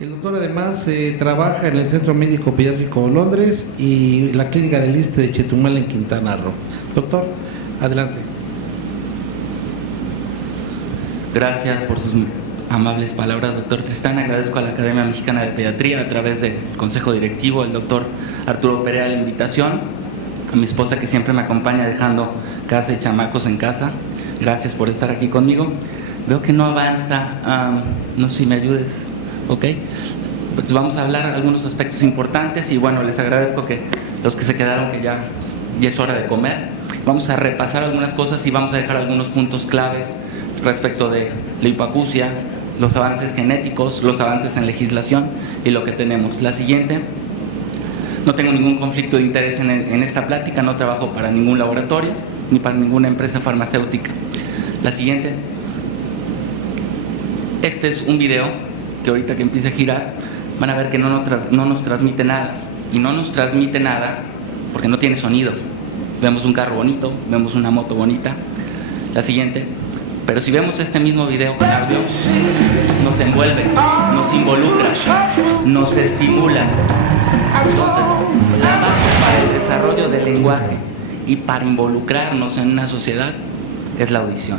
El doctor además trabaja en el Centro Médico Pediátrico Londres y la Clínica del Iste de Chetumal en Quintana Roo. Doctor, adelante. Gracias por sus amables palabras, doctor Tristán. Agradezco a la Academia Mexicana de Pediatría, a través del Consejo Directivo, el doctor Arturo Perea, la invitación. A mi esposa, que siempre me acompaña dejando casa y chamacos en casa. Gracias por estar aquí conmigo. Veo que no avanza, no sé si me ayudes, ¿ok? Pues vamos a hablar de algunos aspectos importantes y bueno, les agradezco que los que se quedaron, que ya es hora de comer. Vamos a repasar algunas cosas y vamos a dejar algunos puntos claves respecto de la hipoacusia, los avances genéticos, los avances en legislación y lo que tenemos. La siguiente. No tengo ningún conflicto de interés en esta plática, no trabajo para ningún laboratorio ni para ninguna empresa farmacéutica. La siguiente. Este es un video que ahorita que empiece a girar van a ver que no nos transmite nada, y no nos transmite nada porque no tiene sonido. Vemos un carro bonito, vemos una moto bonita. La siguiente. Pero si vemos este mismo video con audio, nos envuelve, nos involucra, nos estimula. Entonces, la base para el desarrollo del lenguaje y para involucrarnos en una sociedad es la audición.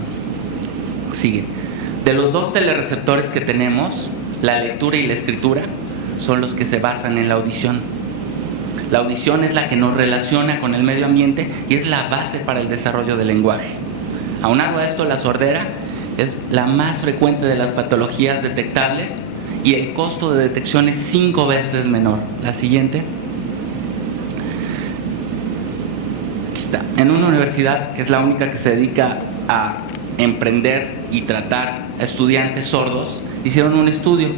Sigue. De los dos telereceptores que tenemos, la lectura y la escritura son los que se basan en la audición. La audición es la que nos relaciona con el medio ambiente y es la base para el desarrollo del lenguaje. Aunado a esto, la sordera es la más frecuente de las patologías detectables y el costo de detección es 5 veces menor. La siguiente. Aquí está. En una universidad, que es la única que se dedica a emprender y tratar a estudiantes sordos, hicieron un estudio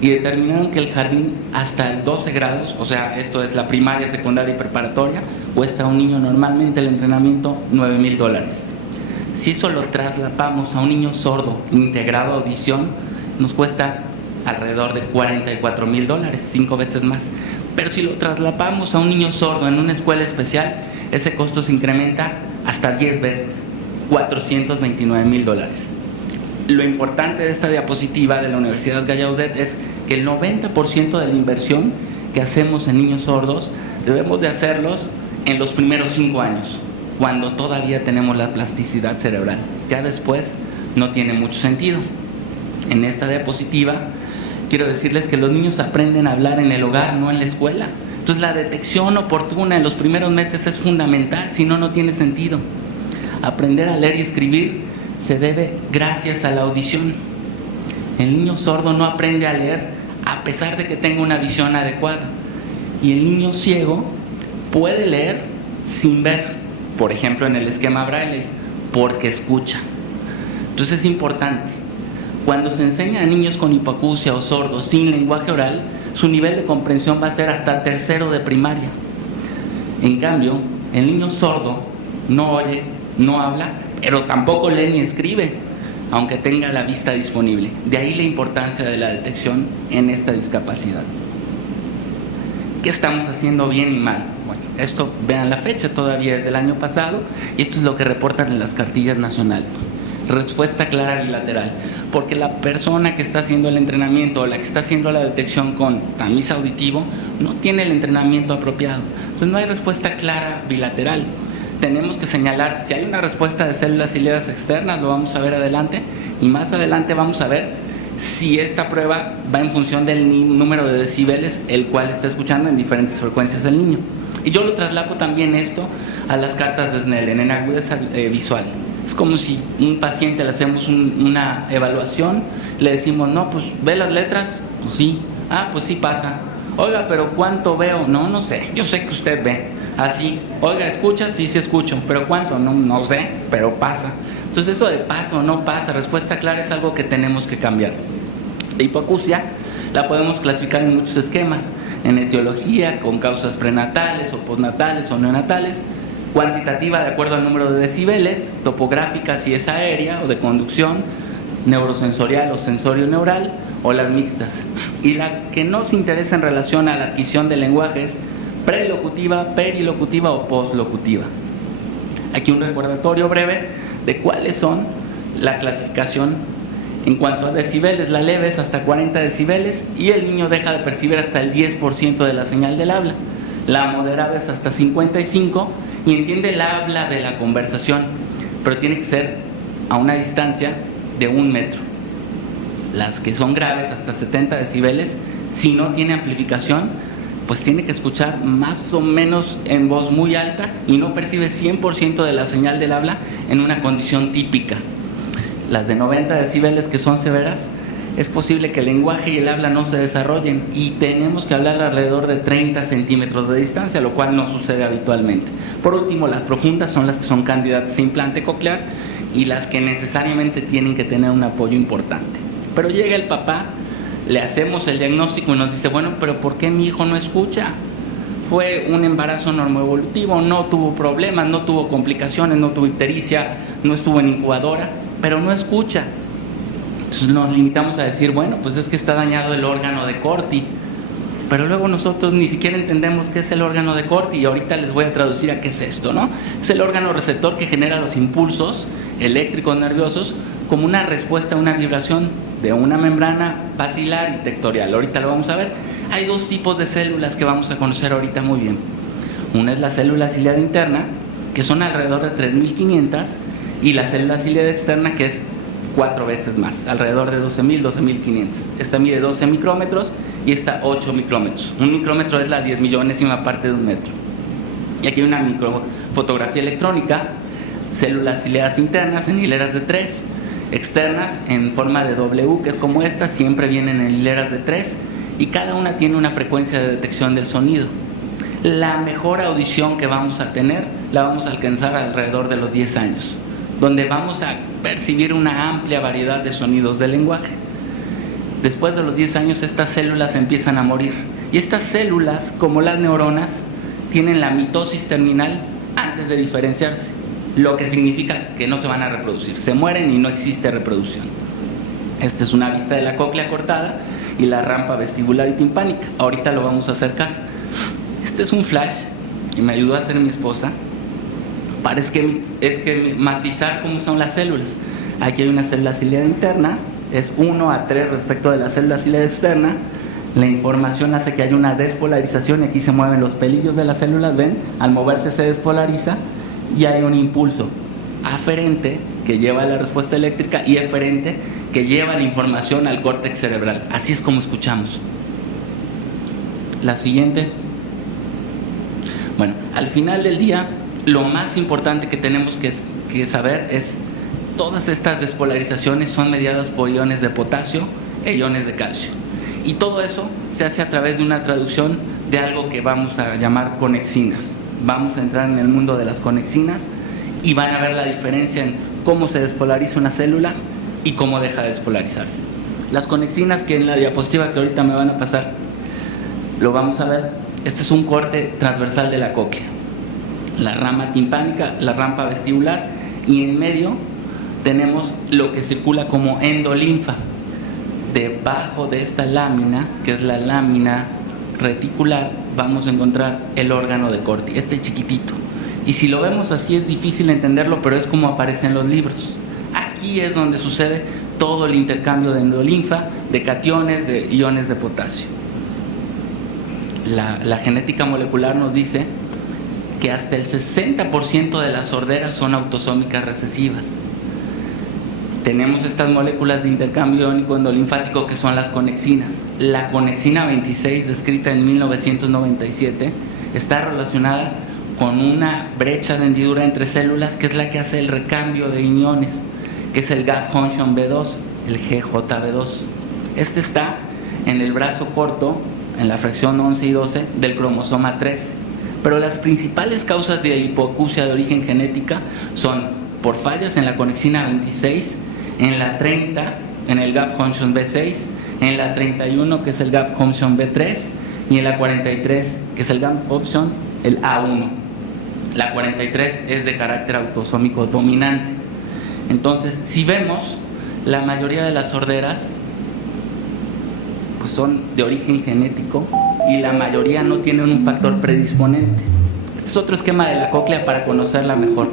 y determinaron que el jardín hasta el 12 grados, o sea, esto es la primaria, secundaria y preparatoria, cuesta a un niño normalmente el entrenamiento $9,000. Si eso lo traslapamos a un niño sordo integrado a audición, nos cuesta alrededor de $44,000, 5 veces más. Pero si lo traslapamos a un niño sordo en una escuela especial, ese costo se incrementa hasta 10 veces, $429,000. Lo importante de esta diapositiva de la Universidad Gallaudet es que el 90% de la inversión que hacemos en niños sordos debemos de hacerlos en los primeros 5 años, cuando todavía tenemos la plasticidad cerebral. Ya después no tiene mucho sentido. En esta diapositiva quiero decirles que los niños aprenden a hablar en el hogar, no en la escuela. Entonces la detección oportuna en los primeros meses es fundamental, si no, no tiene sentido. Aprender a leer y escribir se debe gracias a la audición. El niño sordo no aprende a leer a pesar de que tenga una visión adecuada. Y el niño ciego puede leer sin ver, por ejemplo en el esquema Braille, porque escucha. Entonces es importante. Cuando se enseña a niños con hipoacusia o sordos sin lenguaje oral, su nivel de comprensión va a ser hasta tercero de primaria. En cambio, el niño sordo no oye, no habla, pero tampoco lee ni escribe, aunque tenga la vista disponible. De ahí la importancia de la detección en esta discapacidad. ¿Qué estamos haciendo bien y mal? Bueno, esto, vean la fecha, todavía es del año pasado, y esto es lo que reportan en las cartillas nacionales. Respuesta clara bilateral, porque la persona que está haciendo el entrenamiento o la que está haciendo la detección con tamiz auditivo no tiene el entrenamiento apropiado. Entonces no hay respuesta clara bilateral. Tenemos que señalar si hay una respuesta de células ciliadas externas, lo vamos a ver adelante, y más adelante vamos a ver si esta prueba va en función del número de decibeles el cual está escuchando en diferentes frecuencias del niño. Y yo lo traslapo también esto a las cartas de Snellen en agudeza visual. Es como si un paciente le hacemos una evaluación, le decimos, no, pues ve las letras, pues sí, pues sí pasa. Oiga, pero ¿cuánto veo? No, no sé, yo sé que usted ve. Así, oiga, ¿escucha? Sí, sí escucho, pero ¿cuánto? No, no sé, pero pasa. Entonces eso de pasa o no pasa, respuesta clara, es algo que tenemos que cambiar. La hipoacusia la podemos clasificar en muchos esquemas, en etiología, con causas prenatales o postnatales o neonatales, cuantitativa de acuerdo al número de decibeles, topográfica si es aérea o de conducción, neurosensorial o sensorio-neural, o las mixtas. Y la que nos interesa en relación a la adquisición de lenguaje es prelocutiva, perilocutiva o postlocutiva. Aquí un recordatorio breve de cuáles son la clasificación En cuanto a decibeles, la leve es hasta 40 decibeles y el niño deja de percibir hasta el 10% de la señal del habla. La moderada es hasta 55 y entiende el habla de la conversación, pero tiene que ser a una distancia de 1 metro. Las que son graves, hasta 70 decibeles, si no tiene amplificación, pues tiene que escuchar más o menos en voz muy alta y no percibe 100% de la señal del habla en una condición típica. Las de 90 decibeles, que son severas, es posible que el lenguaje y el habla no se desarrollen y tenemos que hablar alrededor de 30 centímetros de distancia, lo cual no sucede habitualmente. Por último, las profundas son las que son candidatas a implante coclear y las que necesariamente tienen que tener un apoyo importante. Pero llega el papá, le hacemos el diagnóstico y nos dice, bueno, pero ¿por qué mi hijo no escucha? Fue un embarazo normoevolutivo, no tuvo problemas, no tuvo complicaciones, no tuvo ictericia, no estuvo en incubadora, pero no escucha. Entonces nos limitamos a decir, bueno, pues es que está dañado el órgano de Corti. Pero luego nosotros ni siquiera entendemos qué es el órgano de Corti y ahorita les voy a traducir a qué es esto, ¿no? Es el órgano receptor que genera los impulsos eléctricos nerviosos como una respuesta a una vibración de una membrana basilar y tectorial. Ahorita lo vamos a ver. Hay 2 tipos de células que vamos a conocer ahorita muy bien. Una es la célula ciliada interna, que son alrededor de 3.500, y la célula ciliada externa, que es 4 veces más, alrededor de 12.000, 12.500. Esta mide 12 micrómetros y esta 8 micrómetros. 1 micrómetro es la 10 millonésima parte de 1 metro. Y aquí hay una microfotografía electrónica, células ciliadas internas en hileras de 3, externas en forma de W, que es como esta, siempre vienen en hileras de 3 y cada una tiene una frecuencia de detección del sonido. La mejor audición que vamos a tener la vamos a alcanzar alrededor de los 10 años, donde vamos a percibir una amplia variedad de sonidos del lenguaje. Después de los 10 años estas células empiezan a morir y estas células, como las neuronas, tienen la mitosis terminal antes de diferenciarse, lo que significa que no se van a reproducir, se mueren y no existe reproducción. Esta es una vista de la cóclea cortada y la rampa vestibular y timpánica. Ahorita lo vamos a acercar. Este es un flash y me ayudó a hacer mi esposa para esquematizar cómo son las células. Aquí hay una célula ciliada interna, es 1:3 respecto de la célula ciliada externa. La información hace que haya una despolarización y aquí se mueven los pelillos de las células, ven, al moverse se despolariza y hay un impulso aferente que lleva la respuesta eléctrica y eferente que lleva la información al córtex cerebral. Así es como escuchamos. La siguiente. Bueno, al final del día, lo más importante que tenemos que saber es todas estas despolarizaciones son mediadas por iones de potasio e iones de calcio. Y todo eso se hace a través de una traducción de algo que vamos a llamar conexinas. Vamos a entrar en el mundo de las conexinas y van a ver la diferencia en cómo se despolariza una célula y cómo deja de despolarizarse. Las conexinas, que en la diapositiva que ahorita me van a pasar lo vamos a ver. Este es un corte transversal de la cóclea, la rama timpánica, la rampa vestibular, y en medio tenemos lo que circula como endolinfa. Debajo de esta lámina, que es la lámina reticular, vamos a encontrar el órgano de Corti, este chiquitito. Y si lo vemos así es difícil entenderlo, pero es como aparece en los libros. Aquí es donde sucede todo el intercambio de endolinfa, de cationes, de iones de potasio. La genética molecular nos dice que hasta el 60% de las sorderas son autosómicas recesivas. Tenemos estas moléculas de intercambio iónico endolinfático que son las conexinas. La conexina 26, descrita en 1997, está relacionada con una brecha de hendidura entre células que es la que hace el recambio de iones, que es el gap junction B2, el GJB2. Este está en el brazo corto, en la fracción 11 y 12 del cromosoma 13. Pero las principales causas de hipoacusia de origen genética son por fallas en la conexina 26, en la 30, en el gap junction B6, en la 31, que es el gap junction B3, y en la 43, que es el gap junction, el A1. La 43 es de carácter autosómico dominante. Entonces, si vemos, la mayoría de las sorderas pues son de origen genético y la mayoría no tienen un factor predisponente. Este es otro esquema de la cóclea para conocerla mejor.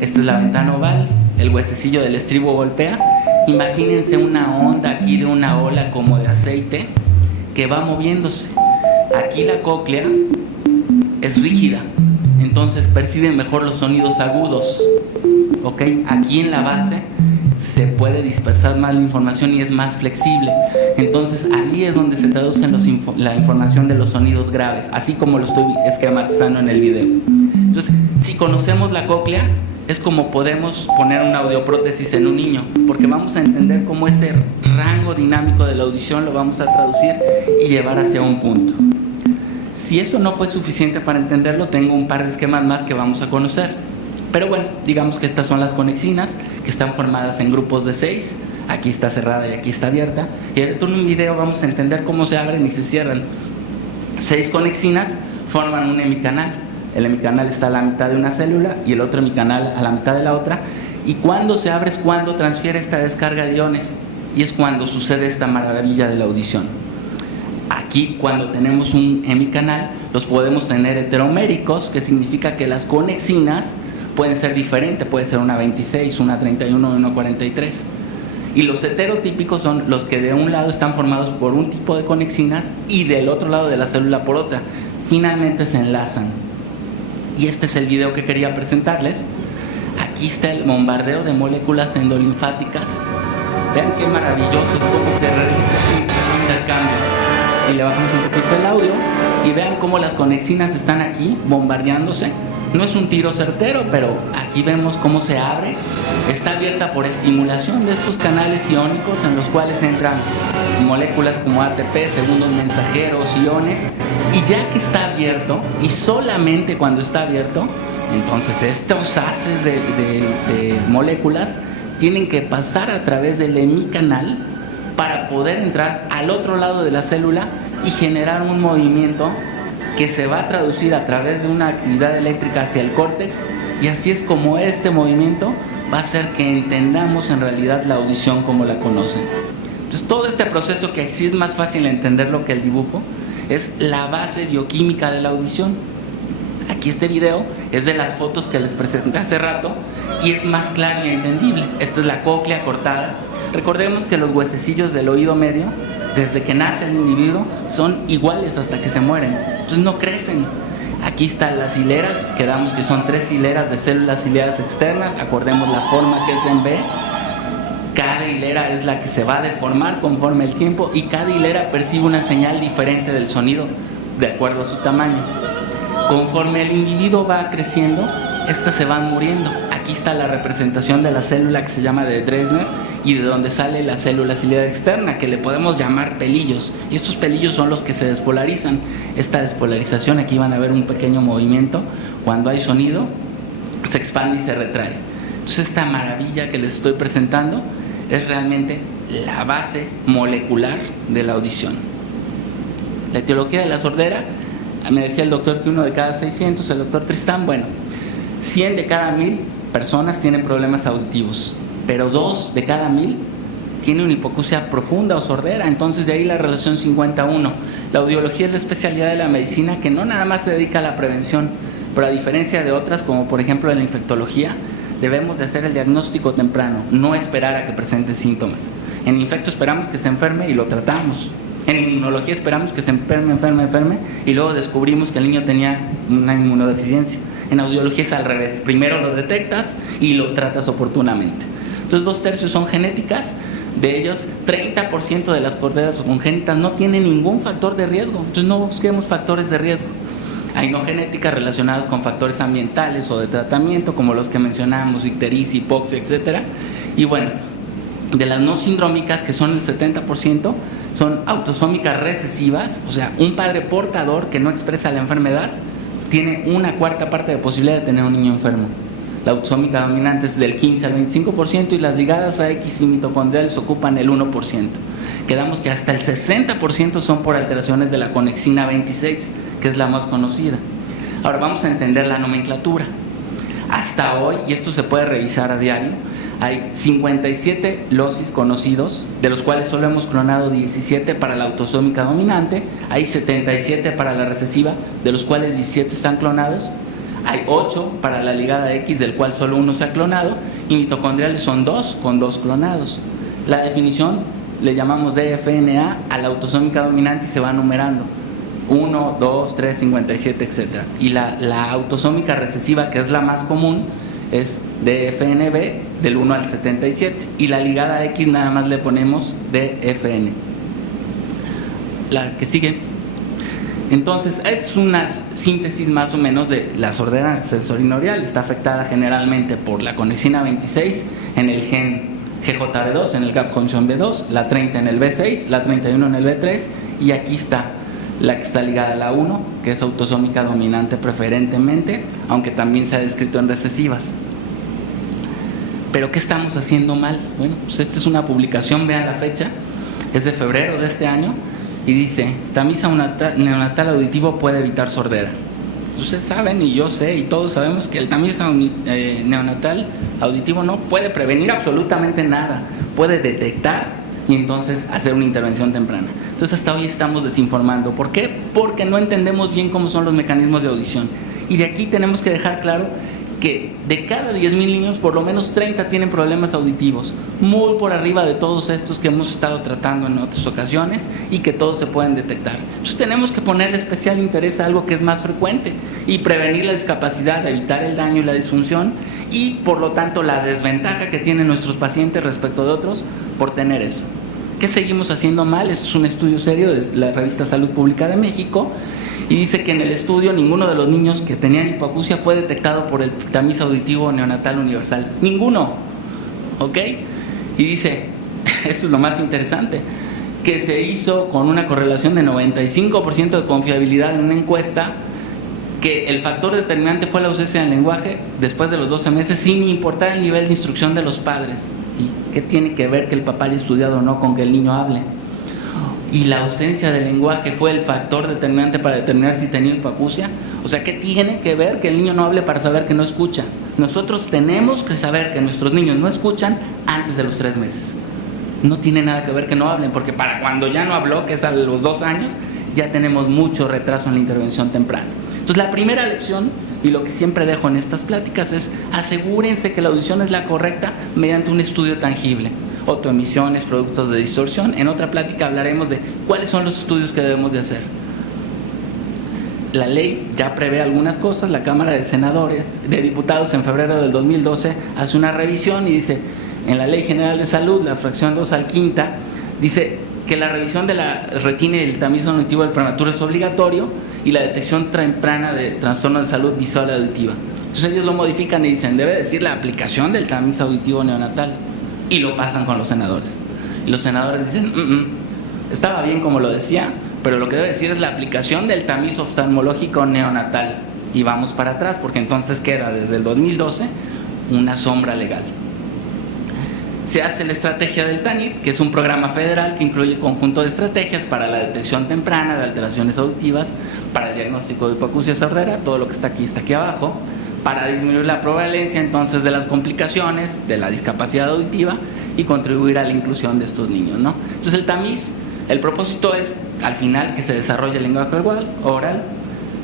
Esta es la ventana oval, el huesecillo del estribo golpea Imagínense una onda aquí de una ola como de aceite que va moviéndose. Aquí la cóclea es rígida, entonces percibe mejor los sonidos agudos. ¿Ok? Aquí en la base se puede dispersar más la información y es más flexible. Entonces ahí es donde se traduce la información de los sonidos graves, así como lo estoy esquematizando en el video. Entonces, si conocemos la cóclea, es como podemos poner una audioprótesis en un niño, porque vamos a entender cómo ese rango dinámico de la audición lo vamos a traducir y llevar hacia un punto. Si eso no fue suficiente para entenderlo, tengo un par de esquemas más que vamos a conocer. Pero bueno, digamos que estas son las conexinas, que están formadas en grupos de 6. Aquí está cerrada y aquí está abierta. Y en un video vamos a entender cómo se abren y se cierran. 6 conexinas forman un hemicanal. El hemicanal está a la mitad de una célula y el otro hemicanal a la mitad de la otra. Y cuando se abre es cuando transfiere esta descarga de iones. Y es cuando sucede esta maravilla de la audición. Aquí, cuando tenemos un hemicanal, los podemos tener heteroméricos, que significa que las conexinas pueden ser diferentes, puede ser una 26, una 31 o una 43. Y los heterotípicos son los que de un lado están formados por un tipo de conexinas y del otro lado de la célula por otra. Finalmente se enlazan. Y este es el video que quería presentarles. Aquí está el bombardeo de moléculas endolinfáticas. Vean qué maravilloso es cómo se realiza este intercambio. Y le bajamos un poquito el audio y vean cómo las conexinas están aquí bombardeándose. No es un tiro certero, pero aquí vemos cómo se abre. Está abierta por estimulación de estos canales iónicos en los cuales entran moléculas como ATP, segundos mensajeros, iones. Y ya que está abierto, y solamente cuando está abierto, entonces estos haces de moléculas tienen que pasar a través del hemicanal para poder entrar al otro lado de la célula y generar un movimiento que se va a traducir a través de una actividad eléctrica hacia el córtex, y así es como este movimiento va a hacer que entendamos en realidad la audición como la conocen. Entonces todo este proceso, que así es más fácil entenderlo que el dibujo, es la base bioquímica de la audición. Aquí este video es de las fotos que les presenté hace rato y es más claro y entendible. Esta es la cóclea cortada. Recordemos que los huesecillos del oído medio, desde que nace el individuo, son iguales hasta que se mueren. Entonces no crecen. Aquí están las hileras, quedamos que son 3 hileras de células ciliares externas. Acordemos la forma que es en B. Cada hilera es la que se va a deformar conforme el tiempo y cada hilera percibe una señal diferente del sonido de acuerdo a su tamaño. Conforme el individuo va creciendo, estas se van muriendo. Aquí está la representación de la célula que se llama de Dresner y de donde sale la célula ciliar externa, que le podemos llamar pelillos. Y estos pelillos son los que se despolarizan. Esta despolarización, aquí van a ver un pequeño movimiento. Cuando hay sonido, se expande y se retrae. Entonces esta maravilla que les estoy presentando es realmente la base molecular de la audición. La etiología de la sordera, me decía el doctor que 1 de cada 600, el doctor Tristán, bueno, 100 de cada 1000 personas tienen problemas auditivos, pero 2 de cada 1000 tienen una hipoacusia profunda o sordera. Entonces de ahí la relación 50-1. La audiología es la especialidad de la medicina que no nada más se dedica a la prevención, pero a diferencia de otras, como por ejemplo en la infectología, debemos de hacer el diagnóstico temprano, no esperar a que presente síntomas. En infecto esperamos que se enferme y lo tratamos. En inmunología esperamos que se enferme y luego descubrimos que el niño tenía una inmunodeficiencia. En audiología es al revés, primero lo detectas y lo tratas oportunamente. Entonces 2/3 son genéticas, de ellos 30% de las sorderas congénitas no tienen ningún factor de riesgo, entonces no busquemos factores de riesgo. Hay no genéticas relacionadas con factores ambientales o de tratamiento, como los que mencionamos, ictericia, hipoxia, etc. Y bueno, de las no sindrómicas, que son el 70%, son autosómicas recesivas, o sea, un padre portador que no expresa la enfermedad tiene 1/4 parte de posibilidad de tener un niño enfermo. La autosómica dominante es del 15 al 25% y las ligadas a X y mitocondriales ocupan el 1%. Quedamos que hasta el 60% son por alteraciones de la conexina 26, que es la más conocida. Ahora vamos a entender la nomenclatura. Hasta hoy, y esto se puede revisar a diario, hay 57 losis conocidos, de los cuales solo hemos clonado 17 para la autosómica dominante, hay 77 para la recesiva, de los cuales 17 están clonados, hay 8 para la ligada X, del cual solo 1 se ha clonado, y mitocondriales son 2 con 2 clonados. La definición le llamamos DFNA a la autosómica dominante y se va numerando 1, 2, 3, 57, etc. Y la autosómica recesiva, que es la más común, es DFNB del 1 al 77, y la ligada X nada más le ponemos DFN. La que sigue. Entonces, es una síntesis más o menos de la sordera sensorineural. Está afectada generalmente por la conexina 26 en el gen GJB2, en el gap junction B2, la 30 en el B6, la 31 en el B3, y aquí está la que está ligada a la 1, que es autosómica dominante preferentemente, aunque también se ha descrito en recesivas. ¿Pero qué estamos haciendo mal? Bueno, pues esta es una publicación, vean la fecha, es de febrero de este año, y dice: tamiza neonatal auditivo puede evitar sordera. Ustedes saben, y yo sé, y todos sabemos que el tamiz neonatal auditivo no puede prevenir absolutamente nada, puede detectar y entonces hacer una intervención temprana. Entonces hasta hoy estamos desinformando. ¿Por qué? Porque no entendemos bien cómo son los mecanismos de audición. Y de aquí tenemos que dejar claro que de cada 10,000 niños, por lo menos 30 tienen problemas auditivos, muy por arriba de todos estos que hemos estado tratando en otras ocasiones y que todos se pueden detectar. Entonces tenemos que ponerle especial interés a algo que es más frecuente y prevenir la discapacidad, evitar el daño y la disfunción, y por lo tanto la desventaja que tienen nuestros pacientes respecto de otros por tener eso. ¿Qué seguimos haciendo mal? Esto es un estudio serio de la revista Salud Pública de México, y dice que en el estudio ninguno de los niños que tenían hipoacusia fue detectado por el tamiz auditivo neonatal universal. Ninguno. ¿Ok? Y dice, esto es lo más interesante, que se hizo con una correlación de 95% de confiabilidad en una encuesta, que el factor determinante fue la ausencia del lenguaje después de los 12 meses, sin importar el nivel de instrucción de los padres. ¿Y qué tiene que ver que el papá haya estudiado o no con que el niño hable? Y la ausencia del lenguaje fue el factor determinante para determinar si tenía hipoacusia. O sea, ¿qué tiene que ver que el niño no hable para saber que no escucha? Nosotros tenemos que saber que nuestros niños no escuchan antes de los 3 meses. No tiene nada que ver que no hablen, porque para cuando ya no habló, que es a los 2 años, ya tenemos mucho retraso en la intervención temprana. Entonces, la primera lección, y lo que siempre dejo en estas pláticas, es asegúrense que la audición es la correcta mediante un estudio tangible. Autoemisiones, productos de distorsión. En otra plática hablaremos de cuáles son los estudios que debemos de hacer. La ley ya prevé algunas cosas. La Cámara de Diputados en febrero del 2012 hace una revisión y dice, en la Ley General de Salud, la fracción 2 al quinta, dice que la revisión de la retina y el tamiz auditivo del prematuro es obligatorio, y la detección temprana de trastornos de salud visual y auditiva. Entonces ellos lo modifican y dicen, debe decir la aplicación del tamiz auditivo neonatal, y lo pasan con los senadores. Y los senadores dicen, estaba bien como lo decía, pero lo que debe decir es la aplicación del tamiz oftalmológico neonatal, y vamos para atrás, porque entonces queda desde el 2012 una sombra legal. Se hace la estrategia del TANIT, que es un programa federal que incluye conjunto de estrategias para la detección temprana de alteraciones auditivas, para el diagnóstico de hipoacusia sordera, todo lo que está aquí abajo, para disminuir la prevalencia entonces de las complicaciones de la discapacidad auditiva y contribuir a la inclusión de estos niños, ¿no? Entonces el tamiz, el propósito es al final que se desarrolle el lenguaje oral,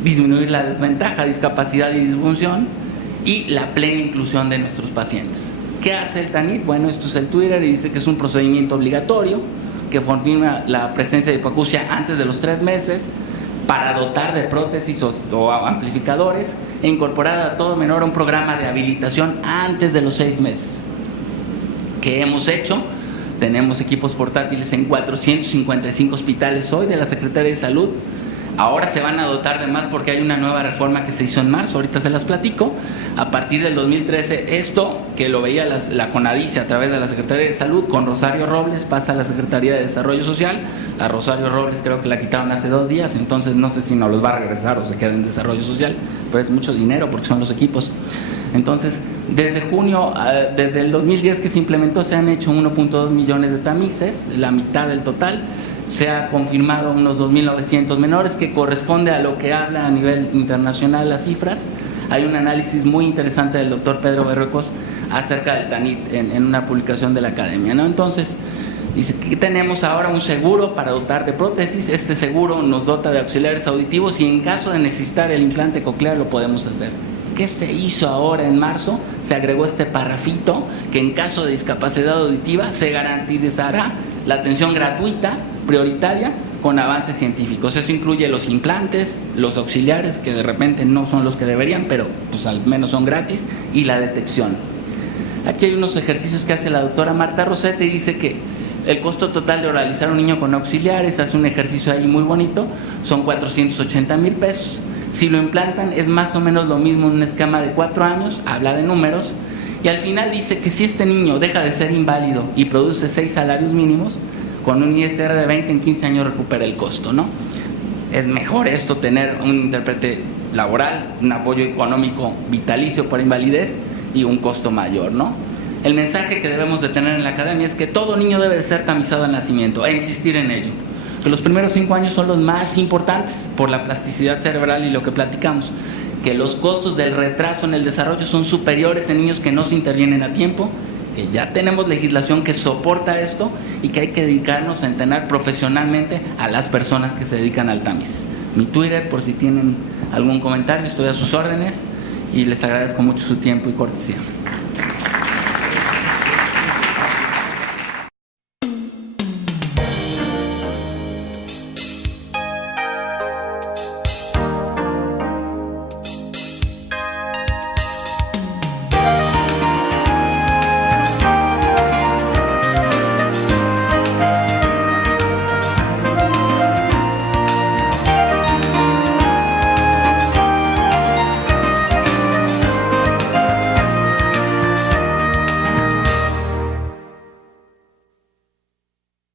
disminuir la desventaja, discapacidad y disfunción, y la plena inclusión de nuestros pacientes. ¿Qué hace el TANIT? Bueno, esto es el Twitter, y dice que es un procedimiento obligatorio que confirma la presencia de hipoacusia antes de los 3 meses, para dotar de prótesis o amplificadores, e incorporar a todo menor a un programa de habilitación antes de los 6 meses. ¿Qué hemos hecho? Tenemos equipos portátiles en 455 hospitales hoy de la Secretaría de Salud. Ahora se van a dotar de más porque hay una nueva reforma que se hizo en marzo, ahorita se las platico. A partir del 2013, esto que lo veía la CONADICE a través de la Secretaría de Salud con Rosario Robles, pasa a la Secretaría de Desarrollo Social. A Rosario Robles creo que la quitaron hace 2 días, entonces no sé si nos los va a regresar o se queda en Desarrollo Social, pero es mucho dinero porque son los equipos. Entonces, desde junio, desde el 2010 que se implementó, se han hecho 1.2 millones de tamices, la mitad del total. Se ha confirmado unos 2.900 menores, que corresponde a lo que habla a nivel internacional las cifras. Hay un análisis muy interesante del doctor Pedro Berruecos acerca del TANIT en una publicación de la academia, ¿no? Entonces, dice que tenemos ahora un seguro para dotar de prótesis. Este seguro nos dota de auxiliares auditivos y en caso de necesitar el implante coclear lo podemos hacer. ¿Qué se hizo ahora en marzo? Se agregó este parrafito que en caso de discapacidad auditiva se garantizará la atención gratuita, prioritaria, con avances científicos. Eso incluye los implantes, los auxiliares, que de repente no son los que deberían, pero pues al menos son gratis, y la detección. Aquí hay unos ejercicios que hace la doctora Marta Rosete y dice que el costo total de realizar a un niño con auxiliares, hace un ejercicio ahí muy bonito, son 480,000 pesos. Si lo implantan es más o menos lo mismo en un esquema de 4 años, habla de números, y al final dice que si este niño deja de ser inválido y produce 6 salarios mínimos, con un ISR de 20 en 15 años recupera el costo, ¿no? Es mejor esto, tener un intérprete laboral, un apoyo económico vitalicio por invalidez y un costo mayor, ¿no? El mensaje que debemos de tener en la academia es que todo niño debe de ser tamizado al nacimiento, e insistir en ello. Que los primeros 5 años son los más importantes por la plasticidad cerebral y lo que platicamos. Que los costos del retraso en el desarrollo son superiores en niños que no se intervienen a tiempo, que ya tenemos legislación que soporta esto y que hay que dedicarnos a entrenar profesionalmente a las personas que se dedican al tamiz. Mi Twitter, por si tienen algún comentario, estoy a sus órdenes y les agradezco mucho su tiempo y cortesía.